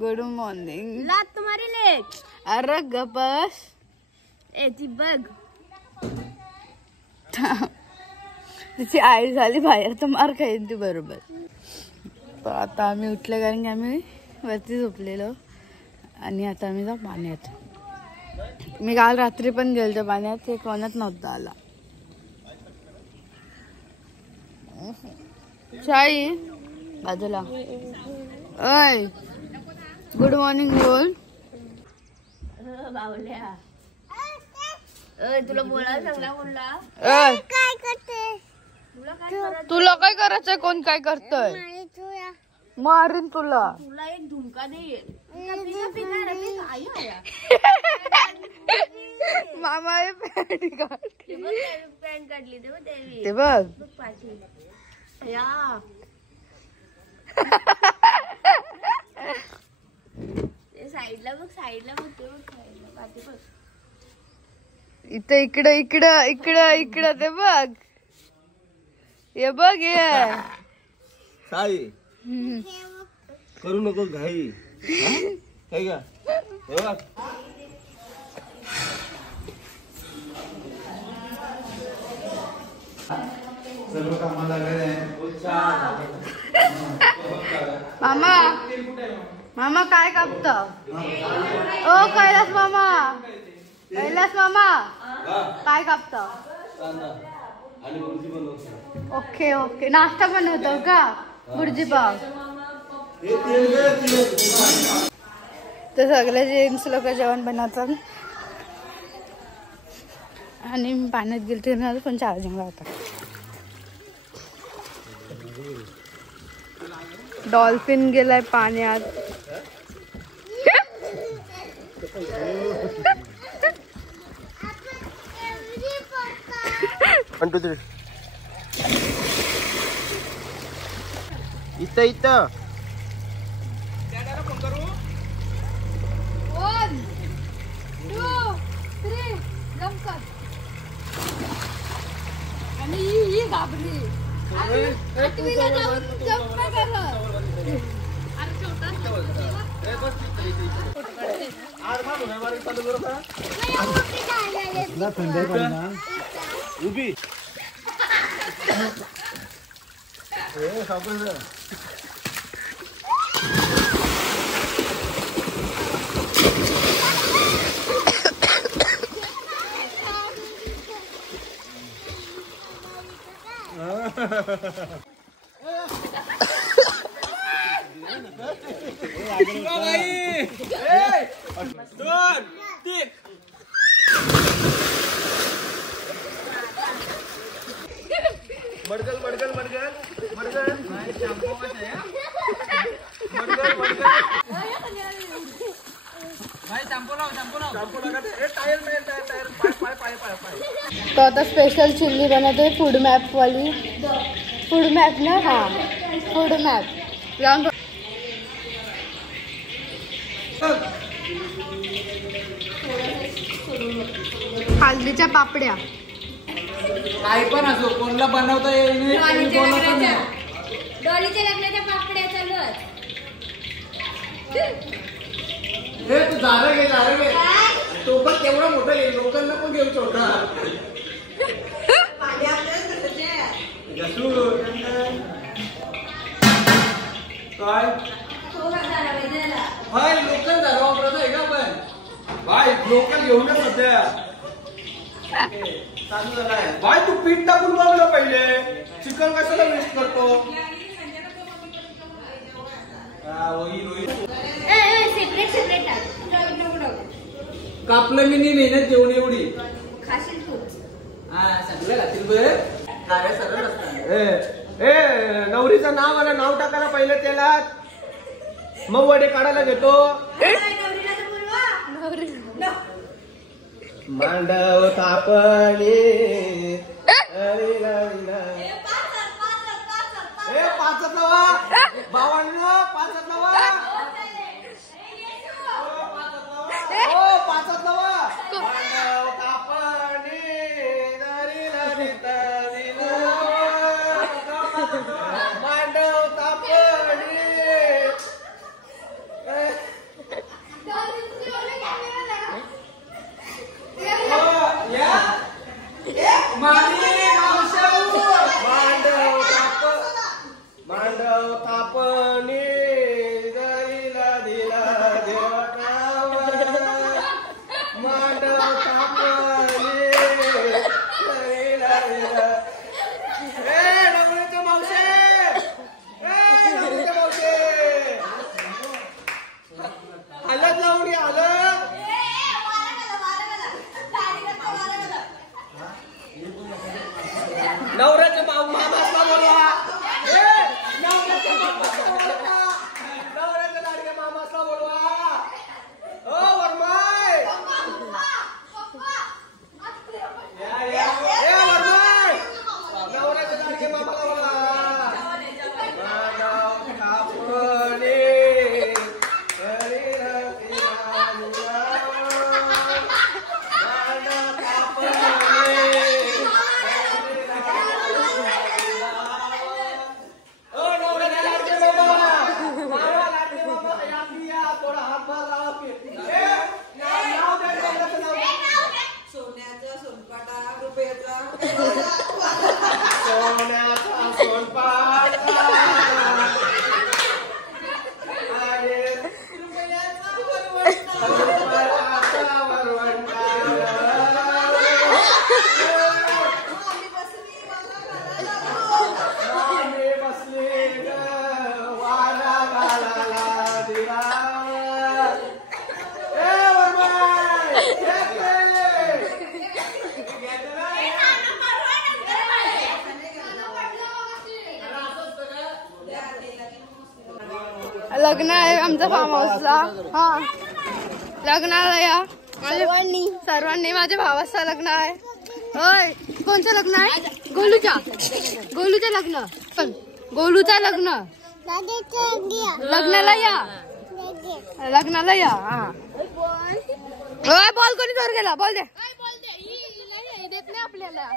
Good morning. लात तुम्हारी लेक. अरे गपस. ए ती बघ. तिची आई झाली बाहेर तर मार खाईन ती बरोबर. तर आता आम्ही उठले कारण की आम्ही वरती झोपलेलो आणि आता आम्ही जाऊ पाण्यात. मी काल रात्री पण गेलतो पाण्यात, ते कोणाच नव्हता आला. शाई बाजूला. ओय गुड मॉर्निंग बोल. बावल्या. तुला बोलायला सांगला बोलला. काय करते तुला? काय करायचंय? कोण काय करतोय? मारीन तुला. तुला एक धुमका देईल. मामा पॅन्ट काढली ते बघ. साईडला बघ, साईडला बघ, ते बघ, साईडला पाठी बघ. इथं इकडं इकडं इकडं इकडं ते बघ. हे बघ हे. साई करू नको घाई. काय का मामा मामा काय कापत? ओ कैलास मामा, कैलास मामा काय कापत? Okay okay. नाश्ता बनवतो का? भुर्जी पाव. तर सगळे जेंट्स लोक जेवण बनवतात आणि मी पाण्यात गेलते ना, पण चार्जिंगला होता. डॉल्फिन गेलाय पाण्यात. इथं इथं आणि ही घाबरली. उभी मडगल मडगल मडगल मडगल तो आता स्पेशल चिल्ली बनवतोय. फूड मॅप वाली. फूड मॅप ना. हा फूड मॅप लावून. हळदीच्या पापड्या काय पण असो, कोणाला बनवता येईल. डॉलीच्या लग्नाच्या पापड्या चालू आहेत. तू झालं घे तो पण तेवढा मोठा येईल. लोकांना पण घेऊ छोटा. काय भाई लोकल झालं वापरत आहे का? पण भाई लोकल घेऊनच सध्या चालू झालाय. भाई तू पीठ टाकून बघलं पहिले. चिकन कशाला वेस्ट करतो? सेपरेट सेपरेट कापलं मी नाही मेहनत जेवण एवढी. खाशील तू. हा सगळं घातील बरं. सरळ असतात. नवरीचं नाव आणि नाव टाकायला पहिले त्याला मग वडे काढायला घेतो. मांडव तापणे पाचत नवा बावन्न पाचत नवा पाचत नवा मांडव तापणे मांडव तापणे लग्न आहे आमचं फार्म हाऊसला. हा लग्नाला या सर्वांनी. माझ्या भावाचं लग्न आहे. होय कोणचं लग्न आहे? गोलूच्या लग्न. पण गोलूचं लग्न. लग्नाला या. हा होय बॉल कोणी जोर गेला? बॉल दे. देत नाही आपल्याला.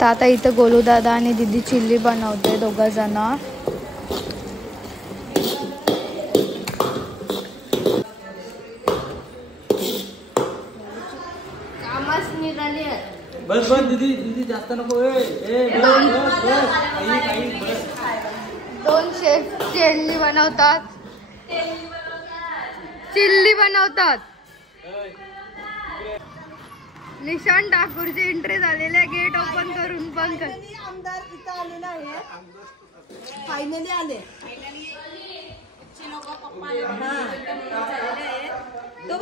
तर आता इथं गोलू दादा आणि दीदी चिल्ली बनवते दोघं जण. बस दीदी जास्त नको. दोन शेफ चिल्ली बनवतात. निशांत ठाकूरची एंट्री झालेली आहे. गेट ओपन करून बंद कर. आमदार इथं आलेला आहे. फायनली आले. तो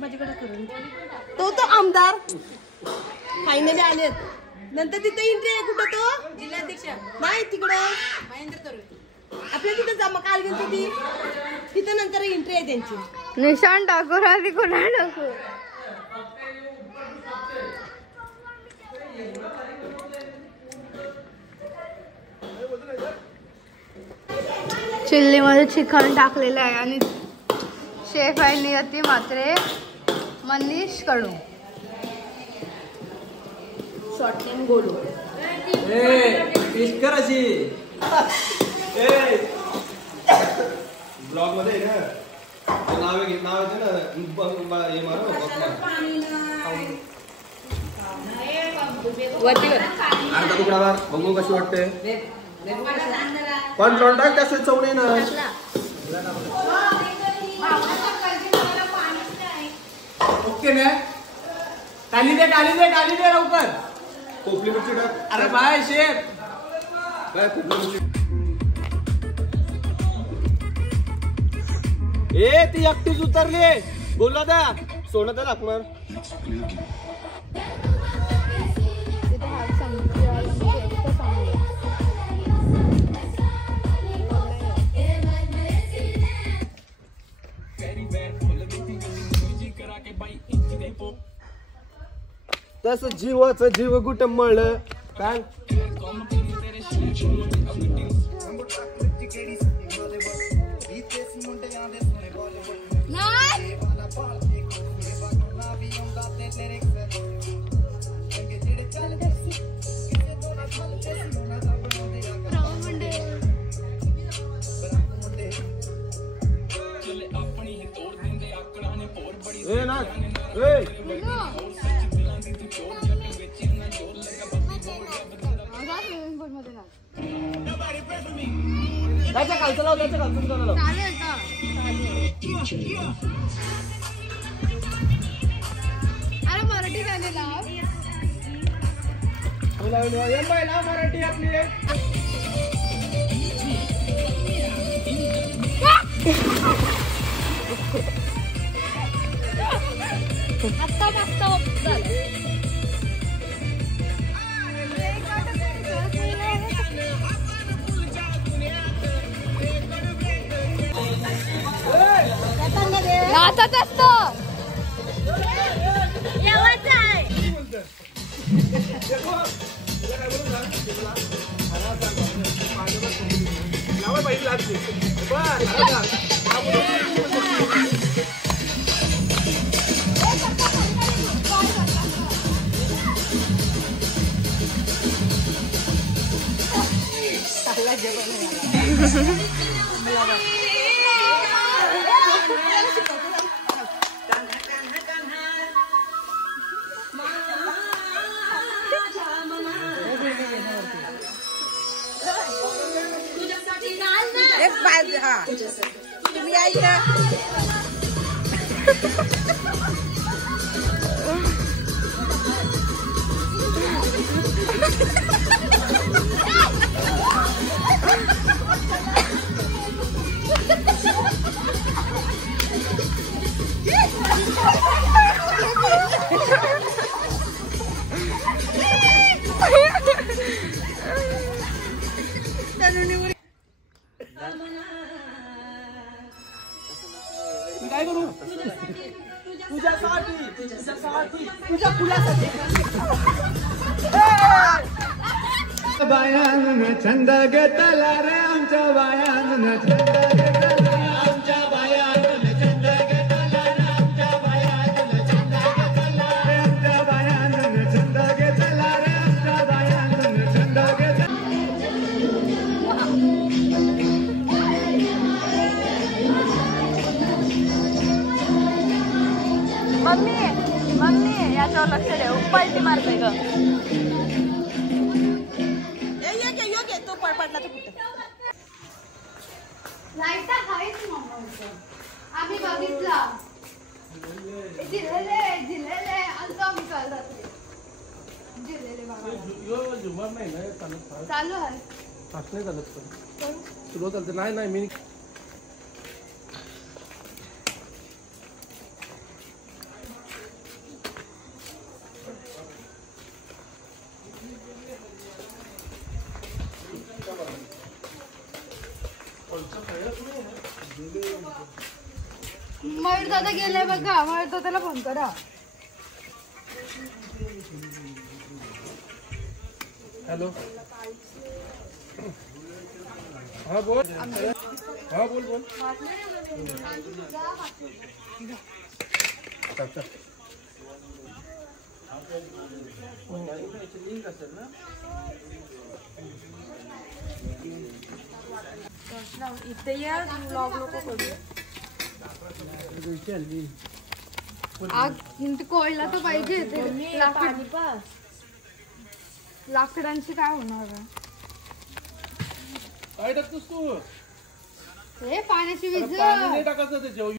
माझ्याकडे करून तो आमदार फायनली आलेत. नंतर तिथे एंट्री आहे. कुठं तो जिल्हाध्यक्ष नाही तिकडं महेंद्र तरुण आपल्या तिथे जमा काल गेली तिथे नंतर एंट्री आहे त्यांची. निशांत ठाकूर आधी कोणा ठाकूर. चिल्लीमध्ये चिकन टाकलेलं आहे आणि शेफ आहे Niyati Mhatre, Manish Kadu. Short name Golu. Blog मध्ये ना नाव येते ना अर्धा तुकडा बघू कशी वाटते. पण लोंढा त्या चवणे ना. ओके ना. टाली दे लवकर. कोपली मिरची टाक. अरे बाय शेफ. काय कोपली मिरची. ती एकटीच उतरली. बोलला दा सोनं तर हाकमार. तस जीवाचं जीव गुट मळ काय. खालचं लाव. अरे मराठी गाणे लाव. मराठी आपली. नाचत असतो. तुम्ही या इकडं. बायान छंद घेतला रे आमच्या बायान छंद घेतला आमच्या बायान छंद घेतला रे आमच्या बायान छंद घेतला रे आमच्या बायान छंद घेतला रे आमच्या बायान छंद घेतला. मम्मी याच्यावर लक्ष द्या उपायची मारते ग. योग्य तो पडला तो कुठे लाईट आहेच आम्ही बघितला जिल्हेले आलतो आम्ही काल रात्री जिल्हेले चालू आहे सुरू चालते नाही मी मयूर दादा गेलाय बघा. मयूर दादाला फोन करा. हॅलो हा बोल हा बोल इथे या ब्लॉग नको करू. आग कोयला तर पाहिजे. लाकडांची काय होणार आहे? काय टाकतोस तू? हे पाण्याची वीज पाणी नाही टाकायचं त्याच्यावर